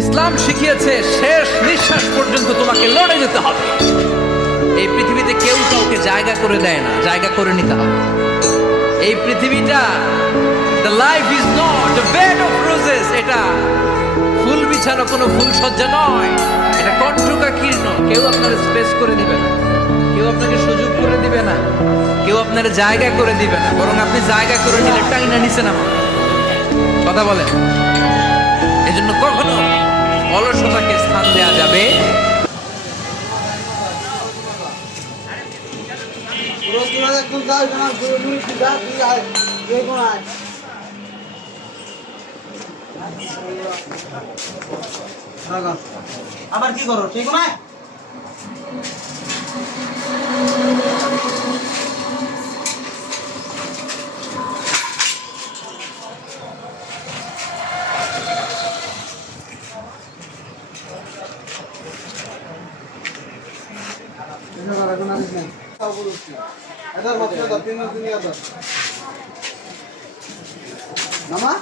ইসলাম শিখিয়েছে শেষ নিঃশ্বাস পর্যন্ত তোমাকে লড়ে যেতে হবে। এই পৃথিবীতে কেউ কাউকে জায়গা করে দেয় না, জায়গা করে নিতে হবে। এই পৃথিবীটা the life is not a bed of roses, এটা ফুল বিছানো কোনো ফুলসজ্জা নয়, এটা কণ্ঠকাকীর্ণ। কেউ আপনার স্পেস করে দিবে না, কেউ আপনাকে সুযোগ করে দিবে না, কেউ আপনার জায়গা করে দিবে না, বরং আপনি জায়গা করে নিলে টাইনা নিচে নামা। কথা বলেন। এজন্য কখনো অলসতাকে স্থান দেয়া যাবে। আবার কি করো ঠিক না? নামা